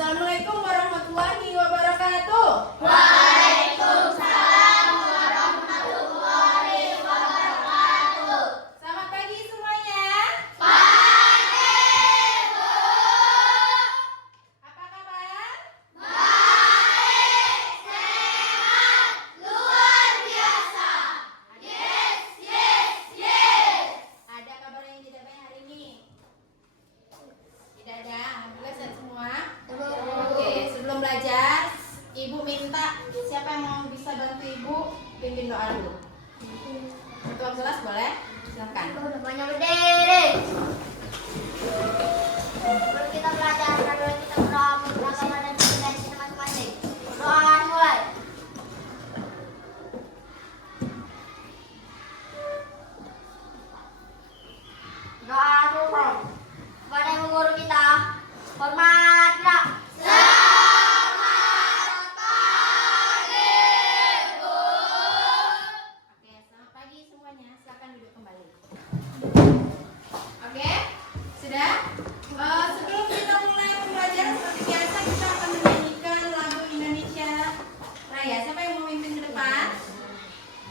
Assalamualaikum warahmatullahi wabarakatuh. Waalaikumsalam warahmatullahi wabarakatuh. Selamat pagi semuanya. Pagi, Bu. Apa kabar? Baik, sehat, luar biasa. Yes, yes, yes. Ada kabar yang tidak baik hari ini? Tidak ada. Alhamdulillah sehat semua. Oke, sebelum belajar, Ibu minta siapa yang mau bisa bantu Ibu pimpin doa dulu. Ketua kelas boleh? Silakan. Udah banyak berdiri. Sebelum kita belajar, dulu kita berdoa agama dan kepercayaan kita masing-masing. Doa mulai. Doa dulu. Kepada ibu guru kita, hormat Kak. Selamat pagi, Bu. Oke, selamat pagi semuanya. Silakan duduk kembali. Oke, sudah? Sebelum kita mulai pembelajaran seperti biasa, kita akan menyanyikan lagu Indonesia Raya. Siapa yang mau mimpin ke depan?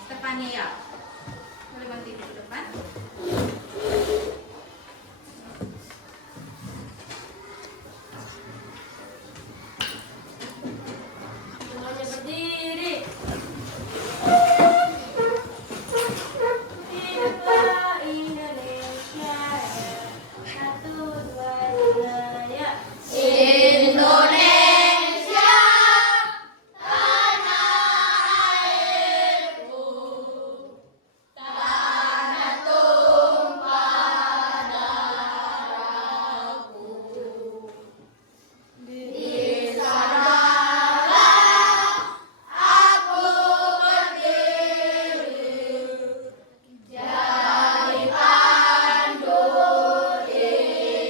Stefania ya. Boleh bantu Ibu ke depan? Semuanya berdiri. Hiduplah Indonesia. 1, 2, 3, ya. Indonesia, tanah airku, tanah tumpah darahku. Di sanalah aku berdiri, jadi pandu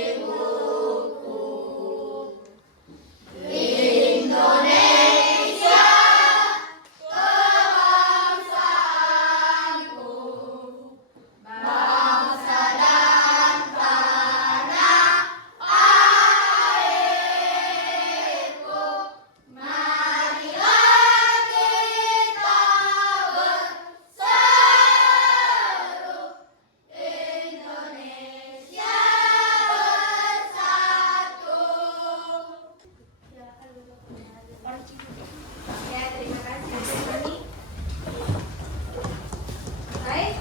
ibuku. Indonesia, kebangsaanku, bangsa dan tanah airku. Marilah kita berseru, Indonesia bersatu. Ya, terima kasih Bu Sani. Baik,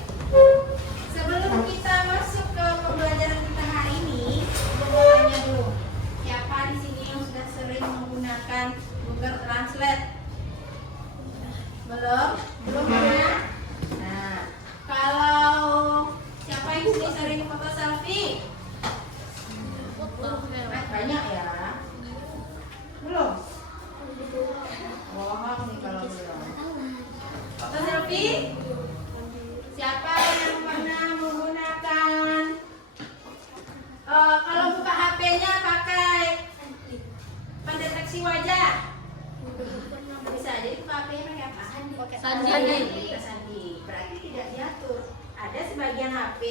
sebelum kita masuk ke pembelajaran kita hari ini, Ibu mau tanya dulu, siapa di sini yang sudah sering menggunakan Google Translate? Belum? Belum ya? Nah, kalau siapa yang di sini sering foto selfie? Banyak ya? Belum? Bohong nih kalau belum. Foto selfie? Siapa yang pernah menggunakan kalau buka HP-nya pakai pendeteksi wajah? Bisa. Jadi buka HP-nya pakai apa? Sandi. Sandi. Berarti tidak diatur. Ada sebagian HP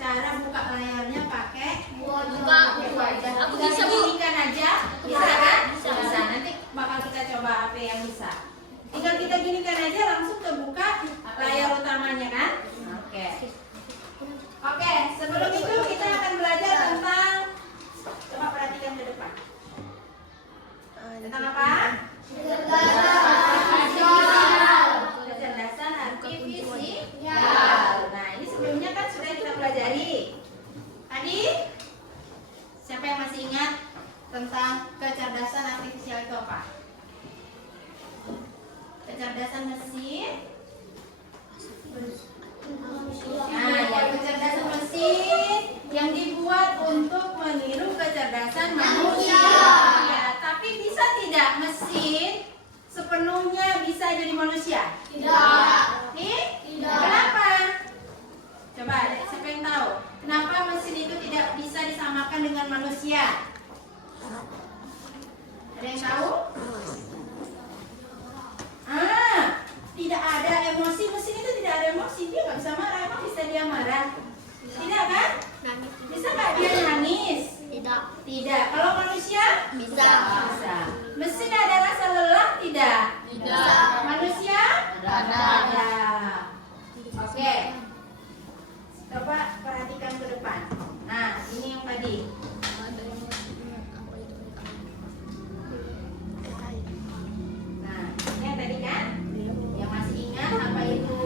cara buka layarnya pakai wajah. Aku Tinggal bisa, Bu. diginikan aja. Bisa kan? Bisa. Nanti bakal kita coba HP yang bisa. Tinggal kita ginikan aja langsung kebuka layar utamanya kan? Oke. Oke, sebelum itu kita akan belajar tentang, coba perhatikan ke depan. Tentang apa? Kecerdasan artifisial. Nah, ini sebelumnya kan sudah kita pelajari. Tadi siapa yang masih ingat tentang kecerdasan artifisial itu apa? Kecerdasan mesin. Nah, ya, kecerdasan mesin yang dibuat untuk meniru kecerdasan manusia. Ya, tapi bisa tidak mesin sepenuhnya bisa jadi manusia? Tidak. Tidak. Kenapa? Coba, siapa yang tahu? Kenapa mesin itu tidak bisa disamakan dengan manusia? Ada yang tahu? Tidak ada emosi. Mesin itu tidak ada emosi. Dia nggak bisa marah. Emang bisa dia marah? Tidak kan? Bisa nggak dia nangis? Tidak. Tidak. Kalau Bisa. Bisa. Mesin ada rasa lelah tidak? Tidak. Manusia? Ada. Oke. Coba perhatikan ke depan. Nah, ini yang tadi. Nah, ini yang tadi kan? Yang masih ingat apa itu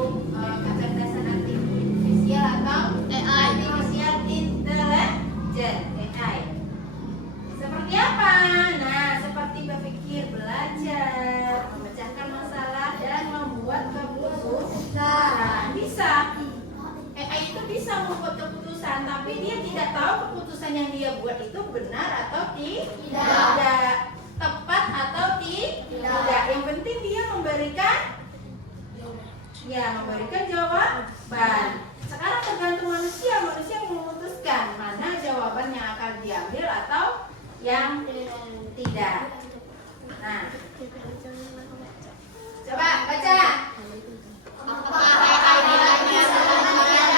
kecerdasan artifisial atau artificial intelligence (AI). Seperti apa? Nah, seperti berpikir, belajar, memecahkan masalah dan membuat keputusan. Bisa. AI itu bisa membuat keputusan, tapi dia tidak tahu keputusan yang dia buat itu benar atau tidak, tepat atau tidak. Yang penting dia memberikan jawaban. Sekarang tergantung manusia yang memutuskan mana jawaban yang akan diambil atau yang tidak. Nah, coba baca. Apakah AI bisa melakukan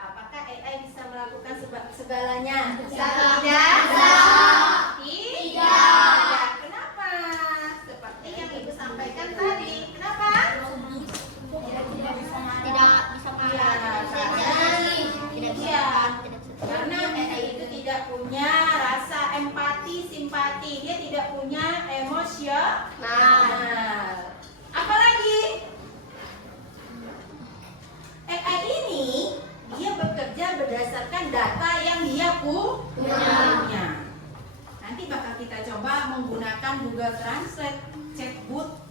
Apakah AI bisa melakukan segalanya? Tidak. Tidak. Kenapa? Seperti yang Ibu sampaikan tadi. Kenapa? Tidak bisa Karena AI itu tidak punya rasa empati, simpati. Dia tidak punya emosional. Apalagi AI ini dia bekerja berdasarkan data yang dia punya. Nanti bakal kita coba menggunakan Google Translate, chatbot,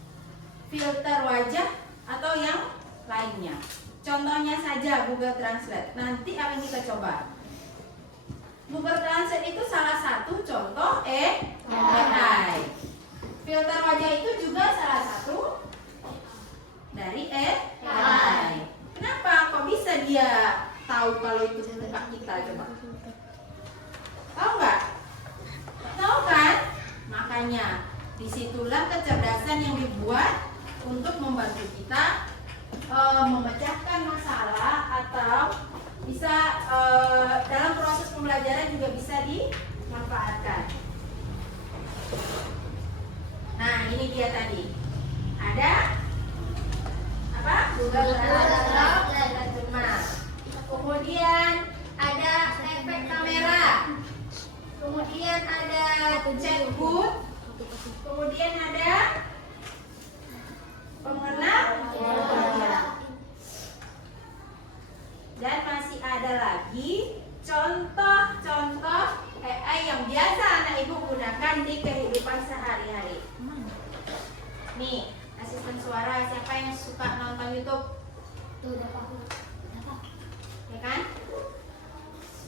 filter wajah atau yang lainnya. Contohnya saja Google Translate. Nanti akan kita coba. Google Translate itu salah satu contoh AI. Filter wajah itu juga salah satu dari AI. Kenapa? Kok bisa dia tahu kalau itu muka kita? Coba. Tahu nggak? Tahu kan? Makanya disitulah kecerdasan yang dibuat untuk membantu kita memecahkan masalah atau bisa dalam proses pembelajaran juga bisa dimanfaatkan. Nah, ini dia tadi. Ada apa? Google Translate dan Terjemah. Kemudian ada efek kamera. Kemudian ada chatbot. Kemudian ada pengenal wajah. Dan masih ada lagi contoh-contoh AI yang biasa anak ibu gunakan di kehidupan sehari-hari. Nih, asisten suara, siapa yang suka nonton YouTube? Ya kan?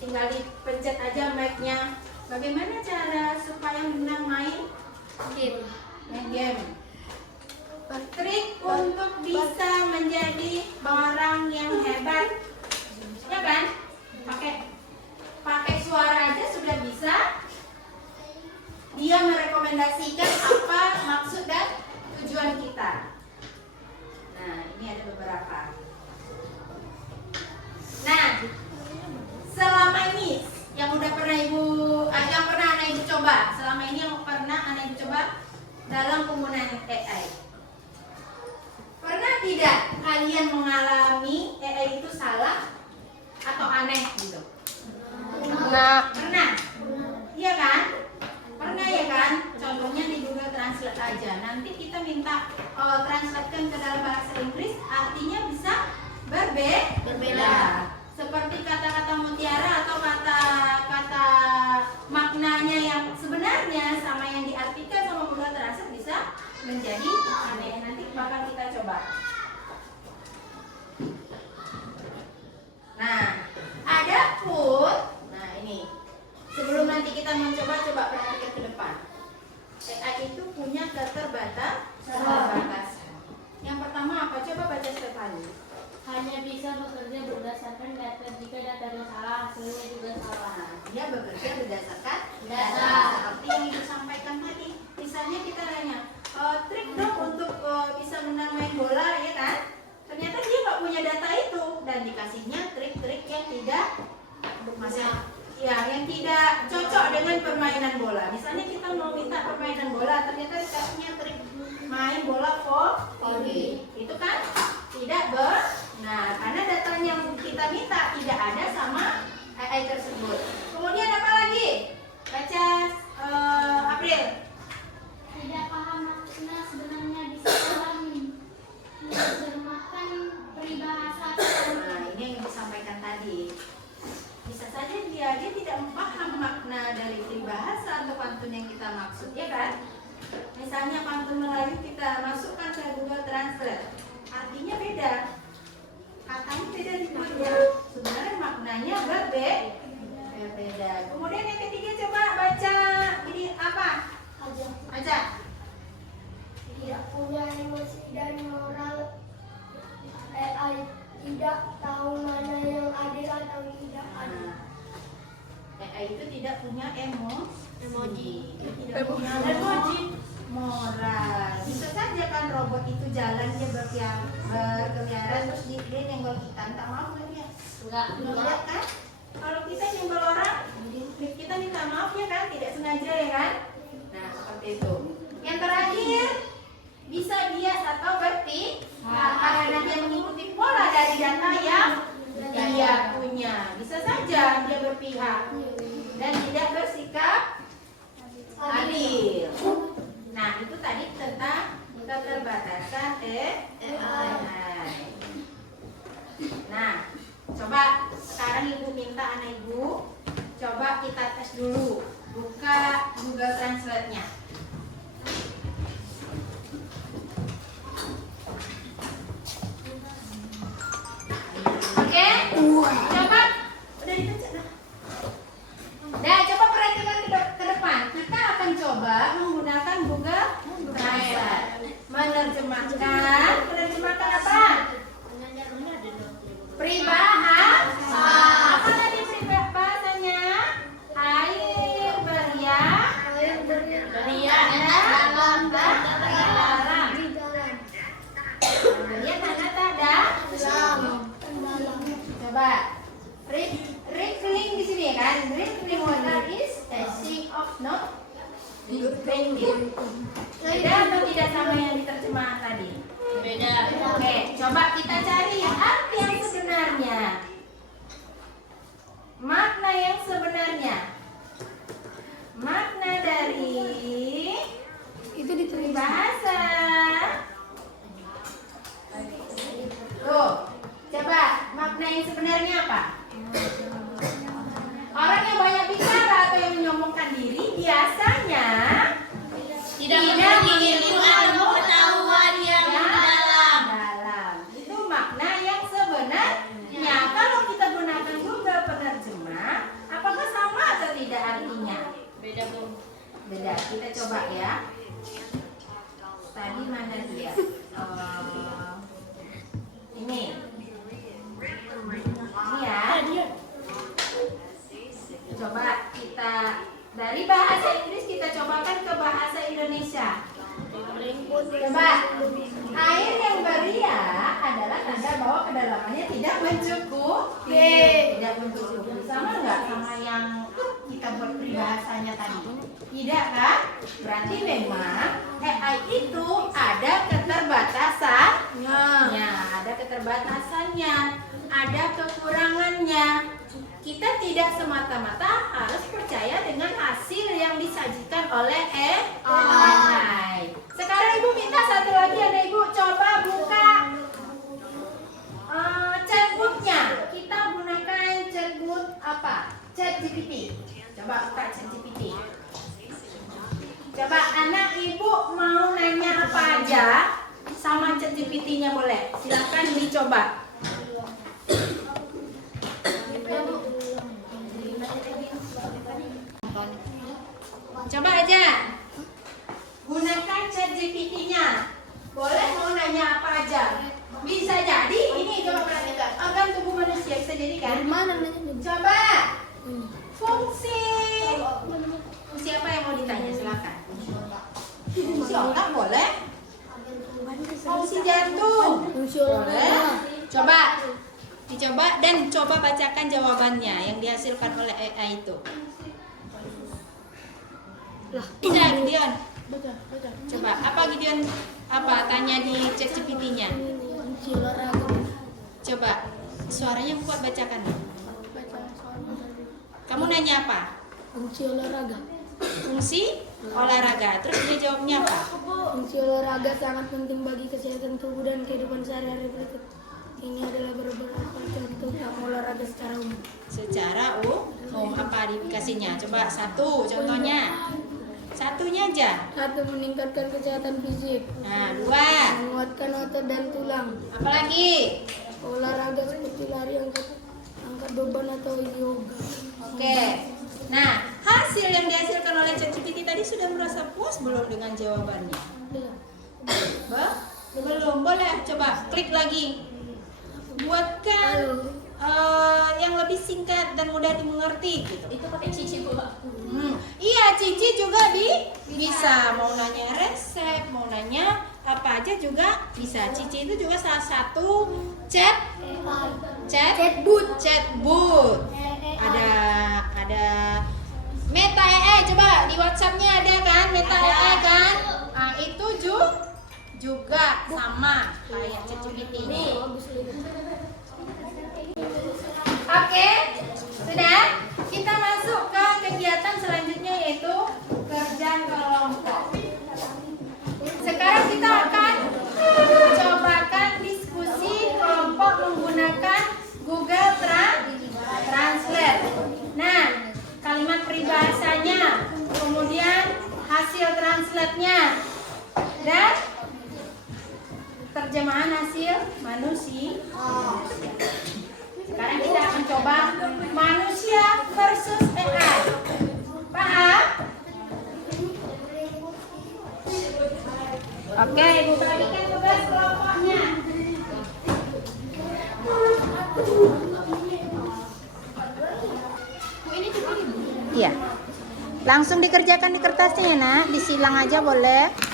Tinggal dipencet aja mic-nya. Bagaimana cara supaya menang main game? Trik untuk bisa menjadi orang yang hebat, ya kan? Pakai suara aja sudah bisa. Dia merekomendasikan apa maksud dan tujuan kita. Nah, ini ada beberapa. Nah, selama ini yang udah pernah yang pernah anak ibu coba, selama ini yang pernah anak ibu coba dalam penggunaan AI. Pernah tidak kalian mengalami AI itu salah atau aneh gitu? Pernah. Iya kan? Pernah ya kan? Contohnya di Google Translate aja. Nanti kita minta translatekan ke dalam bahasa Inggris, artinya bisa berbeda. Seperti kata-kata mutiara atau kata-kata maknanya yang sebenarnya sama yang diartikan sama Google Translate bisa menjadi aneh. Nanti bakal kita coba. Nah, ada pun. Nah, ini sebelum nanti kita mencoba bola. Misalnya kita mau minta permainan bola, ternyata dikasihnya trik main bola voli. Itu kan tidak benar karena data yang kita minta tidak ada sama AI tersebut. Kemudian apa lagi? Baca April. Tidak paham makna sebenarnya di sekolah menerjemahkan peribahasa. Nah, ini yang disampaikan tadi. Bisa saja dia tidak paham makna dari peribahasa atau pantun yang kita maksud, ya kan? Misalnya pantun Melayu kita masukkan ke Google Translate, artinya beda, katanya beda di mana? Sebenarnya maknanya berbeda. Kemudian yang ketiga coba baca ini apa? Baca. Tidak punya emosi dan moral. AI tidak tahu mana yang adil atau tidak adil. AI itu tidak punya emoji. Tidak punya moral. Bisa saja kan robot itu jalan dia berkeliaran terus dia nyenggol kita, minta maaf nggak dia? Enggak kan? Kalau kita nyenggol orang, kita minta maaf ya kan? Tidak sengaja ya kan? Nah seperti itu. Yang terakhir, bisa bias atau berpihak karena dia mengikuti pola dari data yang dia punya. Bisa saja dia berpihak dan tidak bersikap adil. Nah itu tadi tentang keterbatasan AI. Nah coba sekarang ibu minta anak ibu coba kita tes dulu, buka Google Translate-nya. Oke? Coba udah dibaca dah. Nah, coba perhatikan ke depan. Kita akan coba menggunakan Google Translate. Menerjemahkan apa? Peribahasa. Apa tadi peribahasanya? Air beriak. Dalam. Lihat tanda coba rippling di sini ya kan? Rippling water is dashing off, not bending. Beda atau tidak sama yang diterjemahkan tadi? Beda. Oke, coba kita cari arti yang sebenarnya. Makna yang sebenarnya. Makna dari itu ditulis bahasa. Tuh, coba makna yang sebenarnya apa? Orang yang banyak bicara atau yang menyombongkan diri biasanya tidak memiliki ilmu pengetahuan yang mendalam. Itu makna yang sebenarnya. Kalau kita gunakan Google penerjemah, apakah sama atau tidak artinya? Beda, Bu. Beda. Kita coba ya. Tadi mana dia? Ini ya. Coba kita dari bahasa Inggris kita cobakan ke bahasa Indonesia. Coba, air yang beriak adalah tanda bahwa kedalamannya tidak mencukupi. Tidak mencukupi. Sama nggak sama yang kita buat peribahasanya tadi? Tidak kan? Berarti memang AI itu ada keterbatasannya. Ada keterbatasannya, ada kekurangannya. Kita tidak semata-mata harus percaya dengan hasil yang disajikan oleh AI. Sekarang ibu minta satu lagi, ada ibu coba buka chatbotnya. Kita gunakan chatbot apa? ChatGPT. Coba buka ChatGPT. Coba anak ibu mau nanya apa aja sama ChatGPT-nya boleh. Silakan dicoba. Coba aja gunakan ChatGPT-nya. Boleh mau nanya apa aja. Bisa jadi ini, coba perhatikan. Organ tubuh manusia bisa jadi kan? Coba fungsi apa yang mau ditanya, silakan. Fungsi otak boleh. Fungsi jantung boleh. Coba dicoba dan coba bacakan jawabannya yang dihasilkan oleh AI itu. Tidak, Gideon. Coba, apa Gideon? Apa tanya di ChatGPT-nya? Fungsi olahraga. Coba, suaranya kuat bacakan. Kamu nanya apa? Fungsi olahraga. Fungsi olahraga. Terus dia jawabnya apa? Fungsi olahraga sangat penting bagi kesehatan tubuh dan kehidupan sehari-hari berikut. Ini adalah beberapa contoh yang olahraga secara umum. Secara umum apa dikasihnya? Coba satu contohnya. Satunya aja. 1. Meningkatkan kesehatan fisik. Nah, 2. Menguatkan otot dan tulang. Apalagi? Olahraga seperti lari, angkat beban atau yoga. Oke. Nah, hasil yang dihasilkan oleh ChatGPT tadi sudah merasa puas belum dengan jawabannya? Belum. Boleh coba klik lagi. Buatkan yang lebih singkat dan mudah dimengerti gitu. Itu pakai Cici Bu. Iya, Cici juga bisa. Mau nanya resep, mau nanya apa aja juga bisa. Cici itu juga salah satu chatbot. Ada Meta AI, coba di WhatsApp-nya ada kan Meta AI kan? Nah, itu juga sama kayak ChatGPT ini. Oke, sudah. Kita masuk ke kegiatan selanjutnya yaitu kerja kelompok. Sekarang kita akan cobakan diskusi kelompok menggunakan Google Translate. Nah, kalimat peribahasanya, kemudian hasil translate-nya, dan terjemahan hasil manusia. Sekarang kita akan coba manusia versus AI. Paham? Oke, Ibu bagikan tugas kelompoknya. Iya. Langsung dikerjakan di kertasnya ya, Nak. Disilang aja boleh.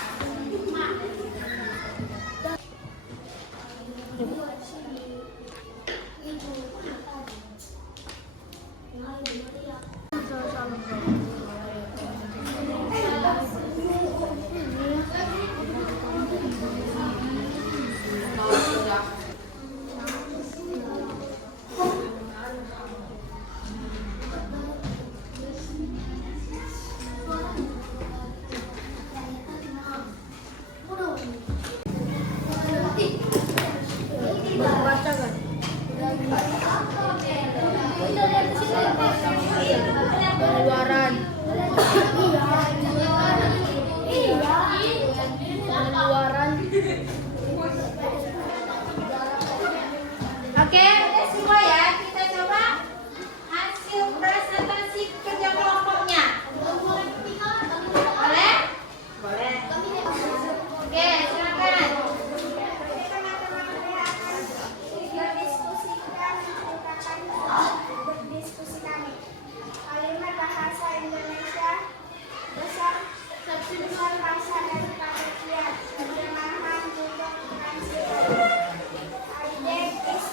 Pengeluaran. Oke, udah semua ya. Kita coba hasil presentasi kerja kelompoknya. Boleh? Boleh. Oke, silakan. Berdiskusikan kalimat bahasa Indonesia besar bahasa dari penelitian terjemahan Google Translate. Ide is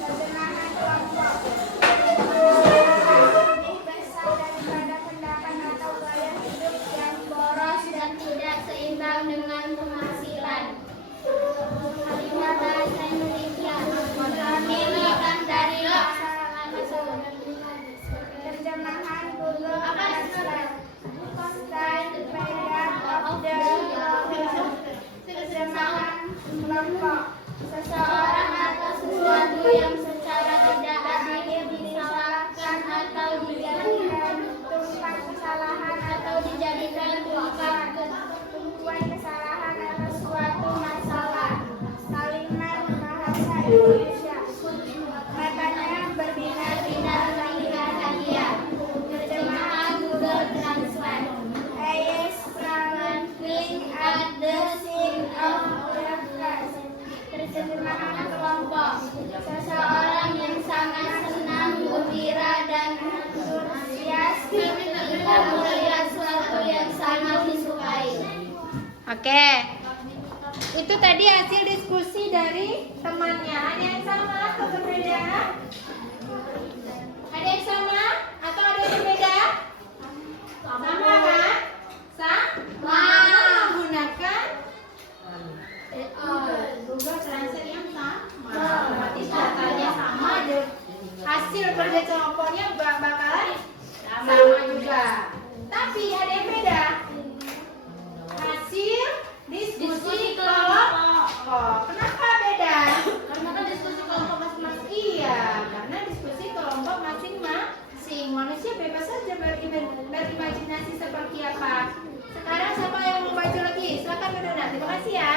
terjemahan kelompok. Lebih besar daripada pendapat atau gaya hidup yang boros dan tidak seimbang dengan penghasilan. Kalimat bahasa Indonesia dirikan dari terjemahan Google Translate. Style of the terjemahan kelompok. Seseorang atau sesuatu yang secara tidak adil disalahkan atau dijadikan tumpuan kesalahan atau dijadikan tumpuan kesalahan atau suatu masalah. Kalimat bahasa Indonesia matanya berbinar-binar melihat hadiah. Terjemahan Google Translate. Is traveling at the scene of the crash. Terjemahan kelompok. Seseorang yang sangat senang, gembira dan antusias ketika melihat sesuatu yang sangat disukai. Oke. Itu tadi hasil diskusi dari temannya. Ada yang sama atau berbeda? Ada yang sama atau ada yang berbeda? Iya. Tapi ada yang beda. Hasil diskusi kelompok. Kenapa beda? Karena kan diskusi kelompok masing-masing. Iya, karena diskusi kelompok masing-masing. Manusia bebas saja berimajinasi seperti apa. Sekarang siapa yang mau baca lagi? Silakan Dona. Terima kasih ya.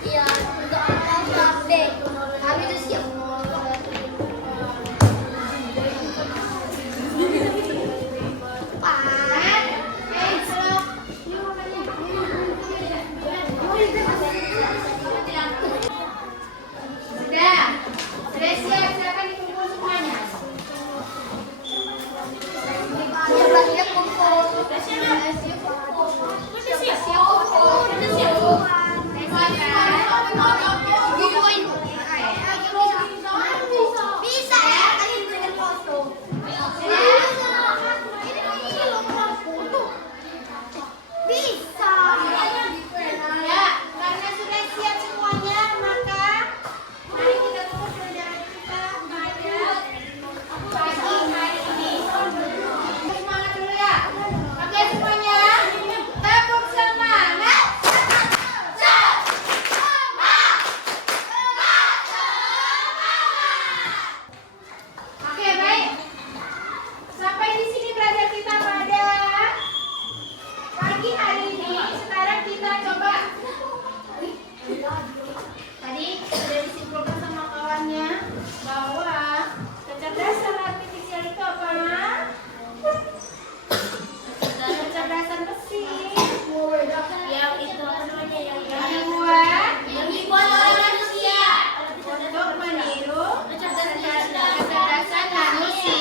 Iya, untuk apa B? Kami udah siap. Sudah siap, silakan dikumpul semuanya. Banyak kumpul. Udah bisa ya, kalian berikan foto. Bisa. Ya, karena sudah siap semuanya, maka mari kita tutup pelajaran kita pada pagi hari ini. Semangat dulu ya. Oke semuanya, tepuk semangat. Oke baik. Sampai di sini belajar kita pada pagi hari ini. Sekarang kita coba. Tadi sudah disimpulkan sama kawannya bahwa kecerdasan artifisial itu apa? Kecerdasan mesin. Yang itu apa namanya Yang dibuat dibuat oleh manusia. untuk meniru kecerdasan manusia.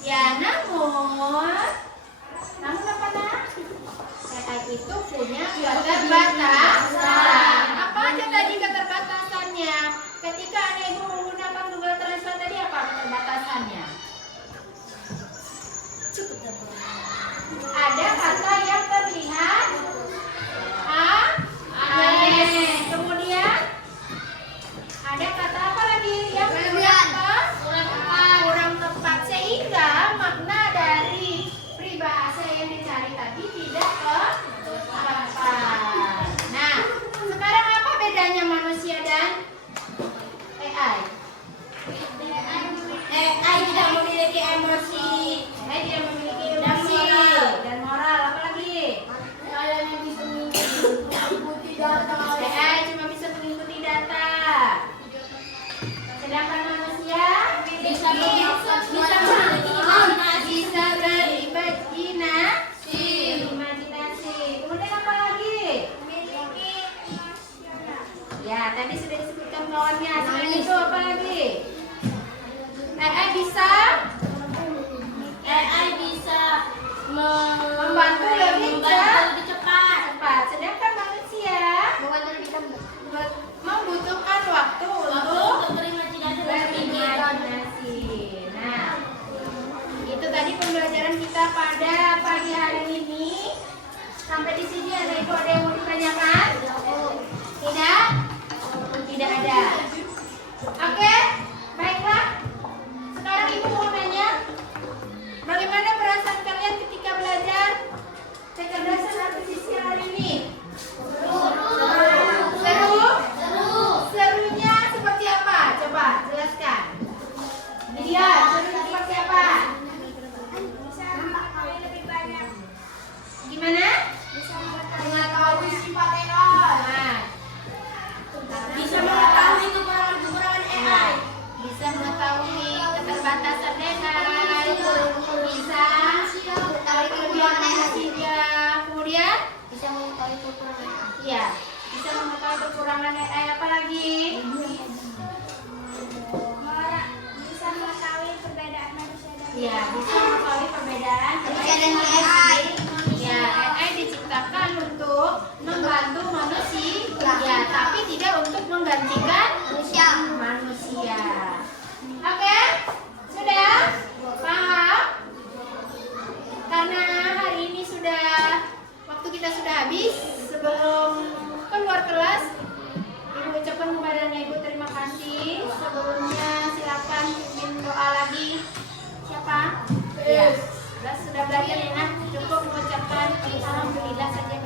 Ya, namun apa nak? AI itu punya keterbatasan. Apa aja tadi keterbatasannya? Ketika anak ibu menggunakan Google Translate tadi apa keterbatasannya? Ada kata yang terlihat aneh. Kemudian ada kata apa lagi yang kurang tepat, sehingga makna dari peribahasa yang dicari tadi tidak tepat. Nah, sekarang apa bedanya manusia dan AI? AI tidak memiliki emosi. AI tidak memiliki emosi dan moral. Apa lagi? AI cuma bisa mengikuti data. Sedangkan manusia bisa berimajinasi. Kemudian apa lagi? Ya, tadi sudah disebutkan kawannya. Selain itu apa lagi? AI bisa membantu lebih cepat. Sedangkan manusia membutuhkan waktu untuk berimajinasi. Nah, itu tadi pembelajaran kita pada pagi hari ini. Sampai di sini ada ibu ada yang mau ditanyakan? Tidak? Tidak ada. Oke, baiklah. Sekarang ibu mau nanya, bagaimana perasaan kalian ketika belajar kecerdasan artifisial hari ini? Seru? Serunya seperti apa? Coba jelaskan. Iya, serunya seperti apa? Gimana? Mengetahui sifat AI. Bisa mengetahui kekurangan AI. Bisa mengetahui keterbatasan AI. Bisa mengetahui kelebihan AI. Kemudian? Bisa mengetahui kekurangan. Iya, bisa mengetahui kekurangan AI. Apa lagi? Bisa mengetahui perbedaan manusia dan Iya, bisa mengetahui perbedaan manusia dan AI. manusia, tapi tidak untuk menggantikan manusia. Oke? Sudah? Paham? Karena hari ini waktu kita sudah habis. Sebelum keluar kelas, Ibu ucapkan kepada Ibu terima kasih. Sebelumnya silakan pimpin doa lagi. Siapa? Ya. Sudah belajar ya, Nak? Cukup mengucapkan alhamdulillah saja.